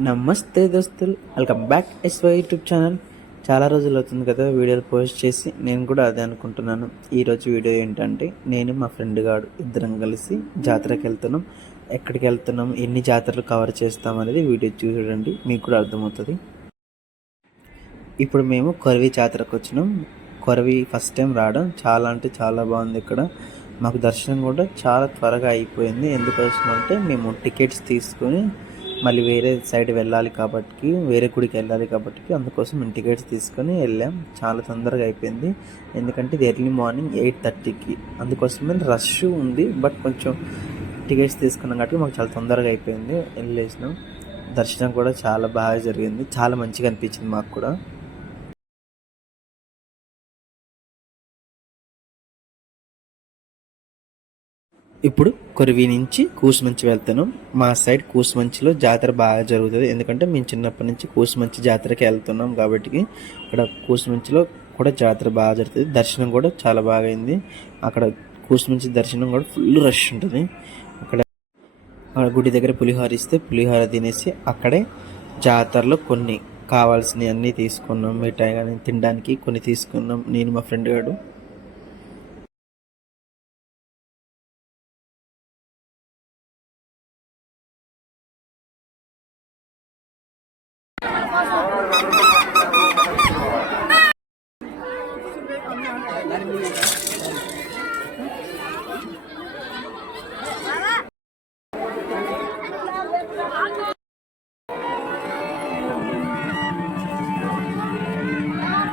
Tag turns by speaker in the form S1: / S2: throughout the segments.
S1: నమస్తే దోస్తులు. Welcome back SY YouTube channel చాలా రోజులు అవుతుంది కదా వీడియోలు పోస్ట్ చేసి నేను కూడా అదే అనుకుంటున్నాను. ఈరోజు వీడియో ఏంటంటే నేను మా ఫ్రెండ్ గాడు ఇద్దరం కలిసి జాతరకి వెళ్తున్నాం. ఎక్కడికి వెళ్తున్నాం? ఎన్ని జాతరలు కవర్ చేస్తాం అనేది వీడియో చూడండి. మీకు కూడా అర్థమవుతుంది. ఇప్పుడు మేము కొరవి జాతరకు వచ్చినాం. కొరవి ఫస్ట్ టైం రావడం చాలా అంటే చాలా బాగుంది ఇక్కడ. మాకు దర్శనం కూడా చాలా త్వరగా అయిపోయింది. ఎందుకోసం అంటే మేము టికెట్స్ తీసుకొని మళ్ళీ వేరే సైడ్ వెళ్ళాలి కాబట్టి వేరే గుడికి వెళ్ళాలి కాబట్టి అందుకోసం మేము టికెట్స్ తీసుకొని వెళ్ళాం. చాలా తొందరగా అయిపోయింది. ఎందుకంటే ఇది ఎర్లీ మార్నింగ్ ఎయిట్ థర్టీకి అందుకోసమే రష్ ఉంది బట్ కొంచెం టికెట్స్ తీసుకున్నాం కాబట్టి మాకు చాలా తొందరగా అయిపోయింది. వెళ్ళేసినాం. దర్శనం కూడా చాలా బాగా జరిగింది. చాలా మంచిగా అనిపించింది మాకు కూడా. ఇప్పుడు కొరివి నుంచి కూసుమంచి వెళ్తాను. మా సైడ్ కూసుమంచిలో జాతర బాగా జరుగుతుంది. ఎందుకంటే మేము చిన్నప్పటి నుంచి కూసుమంచి జాతరకి వెళ్తున్నాం కాబట్టి ఇక్కడ కూసుమంచిలో కూడా జాతర బాగా జరుగుతుంది. దర్శనం కూడా చాలా బాగా అయింది. అక్కడ కూసుమంచి దర్శనం కూడా ఫుల్ రష్ ఉంటుంది. అక్కడ అక్కడ గుడి దగ్గర పులిహోర ఇస్తే పులిహోర తినేసి అక్కడే జాతరలో కొన్ని కావాల్సినవి అన్నీ తీసుకున్నాం. మిఠాయి కానీ తినడానికి కొన్ని తీసుకున్నాం. నేను మా ఫ్రెండ్ గారు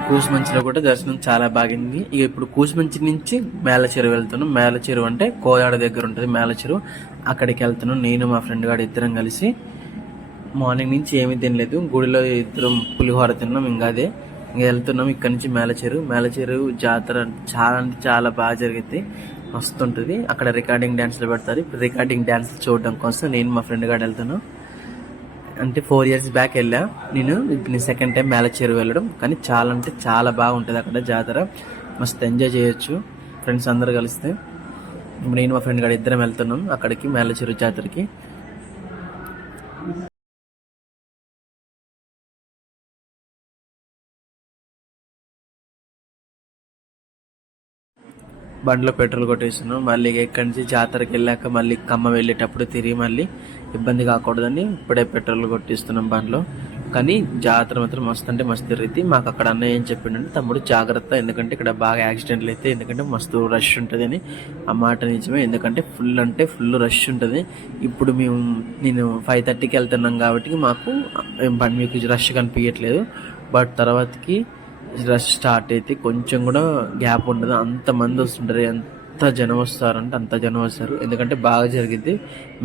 S1: కూసుమంచిలో కూడా దర్శనం చాలా బాగింది. ఇక ఇప్పుడు కూసుమంచి నుంచి మేల చెరువు వెళ్తున్నాం. మేల చెరువు అంటే కోదాడ దగ్గర ఉంటుంది మేల చెరువు. అక్కడికి వెళ్తున్నాం. నేను మా ఫ్రెండ్ గారు ఇద్దరం కలిసి. మార్నింగ్ నుంచి ఏమీ తినలేదు. గుడిలో ఇద్దరం పులిహోర తిన్నాం. ఇంకా అదే. ఇంకా వెళ్తున్నాం ఇక్కడ నుంచి మేల చెరువు. మేల చెరువు జాతర చాలా అంటే చాలా బాగా జరిగింది మస్తు ఉంటుంది. అక్కడ రికార్డింగ్ డ్యాన్స్లు పెడతారు. రికార్డింగ్ డ్యాన్స్ చూడడం కోసం నేను మా ఫ్రెండ్ గారు వెళ్తున్నాను అంటే ఫోర్ ఇయర్స్ బ్యాక్ వెళ్ళా. నేను ఇప్పుడు నేను సెకండ్ టైం మేళ వెళ్ళడం. కానీ చాలా అంటే చాలా బాగుంటుంది అక్కడ జాతర. మస్తు ఎంజాయ్ చేయొచ్చు. ఫ్రెండ్స్ అందరు కలిస్తే. నేను మా ఫ్రెండ్ గారు ఇద్దరం వెళ్తున్నాం. అక్కడికి మేళ జాతరకి. బండిలో పెట్రోల్ కొట్టేసాను. మళ్ళీ ఇక్కడి నుంచి జాతరకి వెళ్ళాక మళ్ళీ ఖమ్మం వెళ్ళేటప్పుడు తిరిగి మళ్ళీ ఇబ్బంది కాకూడదని ఇప్పుడే పెట్రోల్ కొట్టిస్తున్నాం బండ్లో. కానీ జాతర మాత్రం మస్తు అంటే మస్తు రీతి మాకు అక్కడ అన్నయ్య ఏం చెప్పిండంటే తమ్ముడు జాగ్రత్త ఎందుకంటే ఇక్కడ బాగా యాక్సిడెంట్లు అయితే ఎందుకంటే మస్తు రష్ ఉంటుంది అని ఆ మాట నిజమే ఎందుకంటే ఫుల్ అంటే ఫుల్ రష్ ఉంటుంది. ఇప్పుడు మేము నేను ఫైవ్ థర్టీకి వెళ్తున్నాం కాబట్టి మాకు బండి మీకు రష్ కనిపించట్లేదు. బట్ తర్వాతకి రష్ స్టార్ట్ అయితే కొంచెం కూడా గ్యాప్ ఉండదు. అంత మంది వస్తుంటారు ఎంత జనం వస్తారంటే అంత జనం వస్తారు. ఎందుకంటే బాగా జరిగింది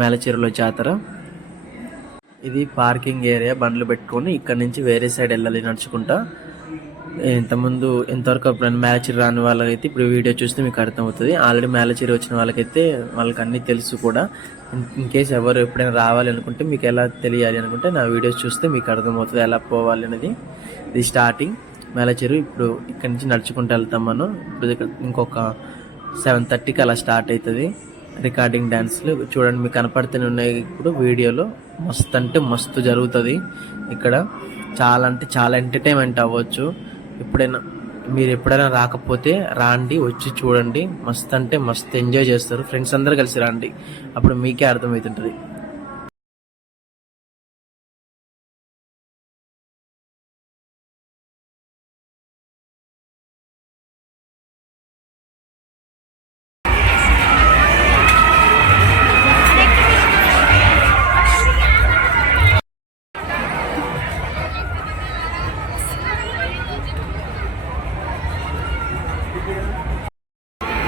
S1: మేలచెరులో జాతర. ఇది పార్కింగ్ ఏరియా బండ్లు పెట్టుకొని ఇక్కడ నుంచి వేరే సైడ్ వెళ్ళాలి నడుచుకుంటా. ఇంతకుముందు ఎంతవరకు ఎప్పుడైనా మేలచెరు రాని వాళ్ళకైతే ఇప్పుడు వీడియో చూస్తే మీకు అర్థమవుతుంది. ఆల్రెడీ మేలచిరి వచ్చిన వాళ్ళకైతే వాళ్ళకి అన్నీ తెలుసు కూడా. ఇన్ కేస్ ఎవరు ఎప్పుడైనా రావాలి అనుకుంటే మీకు ఎలా తెలియాలి అనుకుంటే నా వీడియోస్ చూస్తే మీకు అర్థమవుతుంది ఎలా పోవాలి అనేది. ఇది స్టార్టింగ్ మేలచెరు ఇప్పుడు ఇక్కడ నుంచి నడుచుకుంటూ వెళ్తాం మనం. ఇప్పుడు ఇక్కడ ఇంకొక సెవెన్ థర్టీకి అలా స్టార్ట్ అవుతుంది. రికార్డింగ్ డ్యాన్స్లు చూడండి మీకు కనపడుతూనే ఉన్నాయి ఇప్పుడు వీడియోలో. మస్తు అంటే మస్తు జరుగుతుంది ఇక్కడ. చాలా అంటే చాలా ఎంటర్టైన్మెంట్ అవ్వచ్చు. ఎప్పుడైనా మీరు ఎప్పుడైనా రాకపోతే రాండి వచ్చి చూడండి. మస్తు అంటే మస్తు ఎంజాయ్ చేస్తారు. ఫ్రెండ్స్ అందరు కలిసి రండి. అప్పుడు మీకే అర్థమవుతుంటుంది.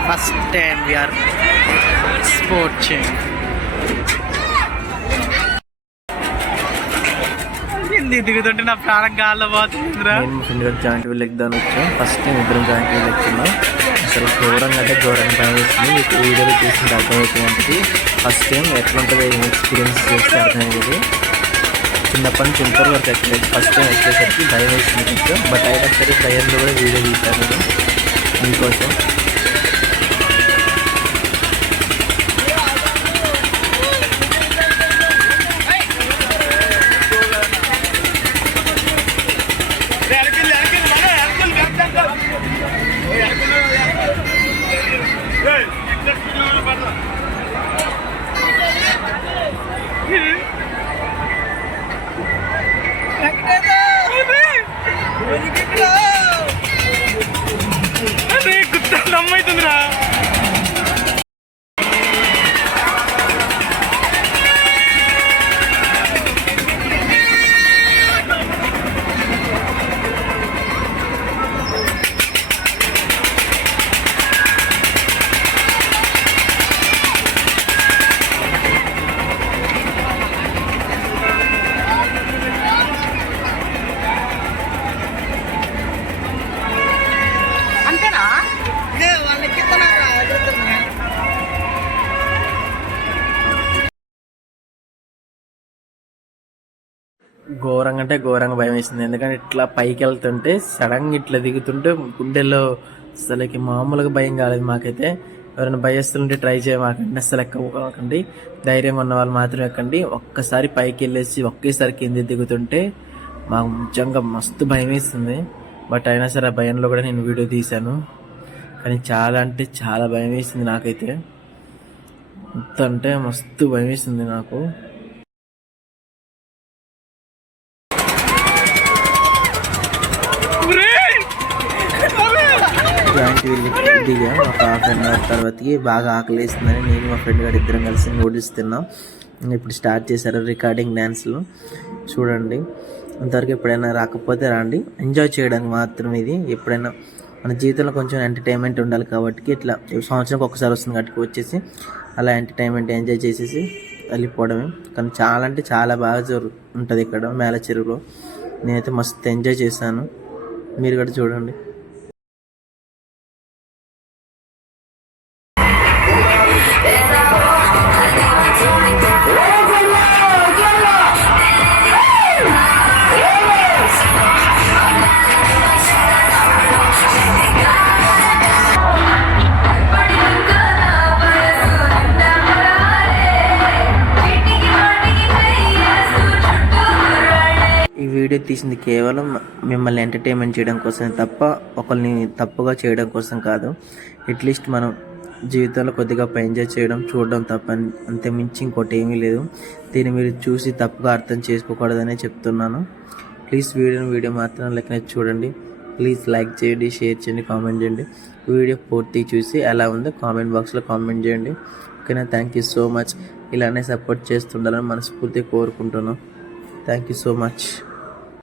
S1: ఫస్ట్ టైం వీఆర్ స్పోర్ట్స్
S2: కింది దిగుతుంటే నా ప్రాణం గాల్లో పోతుందిరా.
S1: నేను జాయింట్ వీల్ ఎగ్దాం వచ్చాం. ఫస్ట్ టైం ఇద్దరం జాయింట్ వీల్ ఎక్కుతున్నాం అసలు ఘోరంగా అంటే ఘోరంగా భయం వేస్తుంది మీకు వీడియోలో చూసింటే అర్థమవుతుంది ఫస్ట్ టైం ఎట్లా ఉంటుందో ఎక్స్పీరియన్స్ చేస్తే అర్థమయ్యేది. చిన్నప్పటి నుంచి ఇంటర్ వరకు ఎక్కలేదు. ఫస్ట్ టైం వచ్చేసరికి భయం వేసింది కొంచెం. బట్ అయినా సరే భయంలో కూడా వీడియో తీశాను నేను. మీకోసం. ఘోరంగా అంటే ఘోరంగా భయం వేసింది. ఎందుకంటే ఇట్లా పైకి వెళ్తుంటే సడన్ ఇట్లా దిగుతుంటే గుండెల్లో అసలుకి మామూలుగా భయం కాలేదు మాకైతే. ఎవరైనా భయస్తుంటే ట్రై చేయమాకండి. అసలు ఎక్కకండి ధైర్యం ఉన్న వాళ్ళు మాత్రం ఎక్కండి. ఒక్కసారి పైకి వెళ్ళేసి ఒకేసారి కింద దిగుతుంటే మాకు నిజంగా మస్తు భయం వేస్తుంది బట్ అయినా సరే ఆ భయంలో కూడా నేను వీడియో తీశాను. కానీ చాలా అంటే చాలా భయం వేసింది నాకైతే. ఎంత అంటే మస్తు భయం వేసింది నాకు. జాయింట్ దిగా ఒక హాఫ్ అన్ అవర్ తర్వాతకి బాగా ఆకలి వేస్తుందని నేను మా ఫ్రెండ్ గారు ఇద్దరం కలిసి నూడిల్స్ తిన్నాం. ఇప్పుడు స్టార్ట్ చేశారు రికార్డింగ్ డ్యాన్స్లు చూడండి. అంతవరకు ఎప్పుడైనా రాకపోతే రండి. ఎంజాయ్ చేయడానికి మాత్రం ఇది ఎప్పుడైనా మన జీవితంలో కొంచెం ఎంటర్టైన్మెంట్ ఉండాలి కాబట్టి ఇట్లా సంవత్సరం ఒకసారి వస్తుంది కాబట్టి వచ్చేసి అలా ఎంటర్టైన్మెంట్ ఎంజాయ్ చేసేసి వెళ్ళిపోవడమే. కానీ చాలా అంటే చాలా బాగా జరు ఉంటుంది ఇక్కడ మేల చెరువులో నేనైతే మస్తు ఎంజాయ్ చేశాను. మీరు కూడా చూడండి. తీసింది కేవలం మిమ్మల్ని ఎంటర్టైన్మెంట్ చేయడం కోసం తప్ప ఒకరిని తప్పుగా చేయడం కోసం కాదు. అట్లీస్ట్ మనం జీవితంలో కొద్దిగా ఎంజాయ్ చేయడం చూడడం తప్ప అంతే మించి ఇంకోటి ఏమీ లేదు. దీన్ని మీరు చూసి తప్పుగా అర్థం చేసుకోకూడదనే చెప్తున్నాను. ప్లీజ్ వీడియోని వీడియో మాత్రం లెక్కన చూడండి. ప్లీజ్ లైక్ చేయండి షేర్ చేయండి కామెంట్ చేయండి. వీడియో పూర్తి చూసి ఎలా ఉందో కామెంట్ బాక్స్లో కామెంట్ చేయండి. ఓకేనా థ్యాంక్ యూ సో మచ్ ఇలానే సపోర్ట్ చేస్తుండాలని మనస్ఫూర్తిగా కోరుకుంటున్నాను. Thank you so much